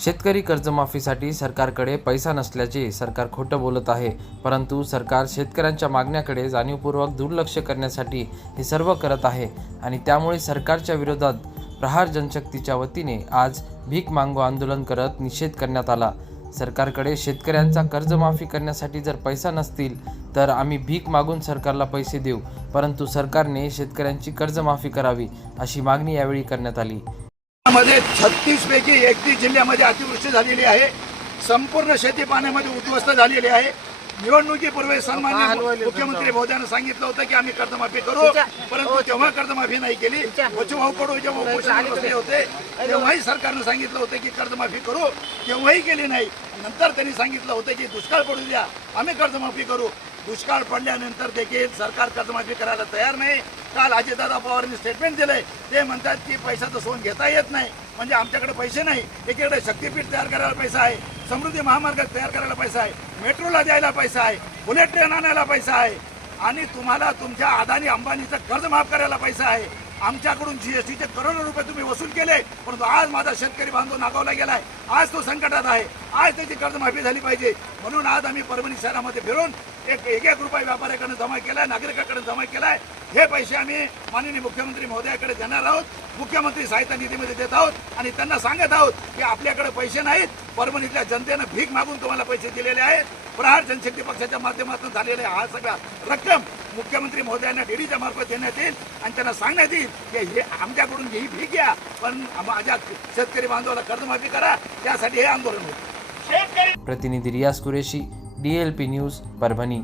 शेतकरी कर्जमाफीसाठी सरकारकडे पैसा नसल्याचे सरकार खोटं बोलत आहे. परंतु सरकार शेतकऱ्यांच्या मागण्याकडे जाणीवपूर्वक दुर्लक्ष करण्यासाठी हे सर्व करत आहे आणि त्यामुळे सरकारच्या विरोधात प्रहार जनशक्तीच्या वतीने आज भीक मागो आंदोलन करत निषेध करण्यात आला. सरकारकडे शेतकऱ्यांचा कर्जमाफी करण्यासाठी जर पैसा नसतील तर आम्ही भीक मागून सरकारला पैसे देऊ. परंतु सरकारने शेतकऱ्यांची कर्जमाफी करावी अशी मागणी यावेळी करण्यात आली. मध्ये छत्तीस पैकी एकतीस जिल्ह्यामध्ये अतिवृष्टी झालेली आहे. संपूर्ण शेती पाण्यामध्ये उद्ध्वस्त झालेली आहे. निवडणुकीपूर्वी सन्मान्य मुख्यमंत्री महोदयानं सांगितलं होतं की आम्ही कर्जमाफी करू परंतु तेव्हा कर्जमाफी नाही केली. बचूभाऊ कडू जेव्हा उपोषणाला बसले होते. तेव्हाही सरकारनं सांगितलं होतं की कर्जमाफी करू. तेव्हाही केली नाही. नंतर त्यांनी सांगितलं होतं की दुष्काळ पडू द्या आम्ही कर्जमाफी करू. दुष्काळ पडल्यानंतर देखील सरकार कर्जमाफी करायला तयार नाही. काल अजितदादा पवारांनी स्टेटमेंट दिलंय. ते म्हणतात की पैशाचं सोन घेता येत नाही. म्हणजे आमच्याकडे पैसे नाही. एकीकडे शक्तीपीठ तयार करायला पैसा आहे. समृद्धी महामार्ग तयार करायला पैसा आहे. मेट्रोला द्यायला पैसा आहे. बुलेट ट्रेन आणायला पैसा आहे. आणि तुम्हाला तुमच्या अदानी अंबानीचं कर्ज माफ करायला पैसा आहे. आमच्याकडून जीएसटीचे करोडो रुपये तुम्ही वसूल केले. परंतु आज माझा शेतकरी बांधव नागावला गेलाय. आज तो संकटात आहे. आज त्याची कर्जमाफी झाली पाहिजे. म्हणून आज आम्ही परभणी शहरामध्ये फिरून एक एक एक रुपये व्यापाऱ्याकडे जमा केलाय नागरिकाकडे जमा केलाय. हे पैसे आम्ही माननीय मुख्यमंत्री महोदयाकडे देणार आहोत. मुख्यमंत्री सहायता निधीमध्ये देत आहोत. आणि त्यांना सांगत आहोत की आपल्याकडे पैसे नाहीत. परभणीतल्या जनतेनं भीक मागून तुम्हाला पैसे दिलेले आहेत. प्रहार जनशक्ती पक्षाच्या माध्यमातून झालेले हा सगळा रक्कम मुख्यमंत्री महोदयांना डीडीच्या मार्फत देण्यात येईल आणि त्यांना सांगण्यात येईल की हे आमच्याकडून ही भीक घ्या. पण माझ्या शेतकरी बांधवाला कर्जमाफी करा. त्यासाठी हे आंदोलन होईल. प्रतिनिधी Riyaz Qureshi D L P news Parbhani.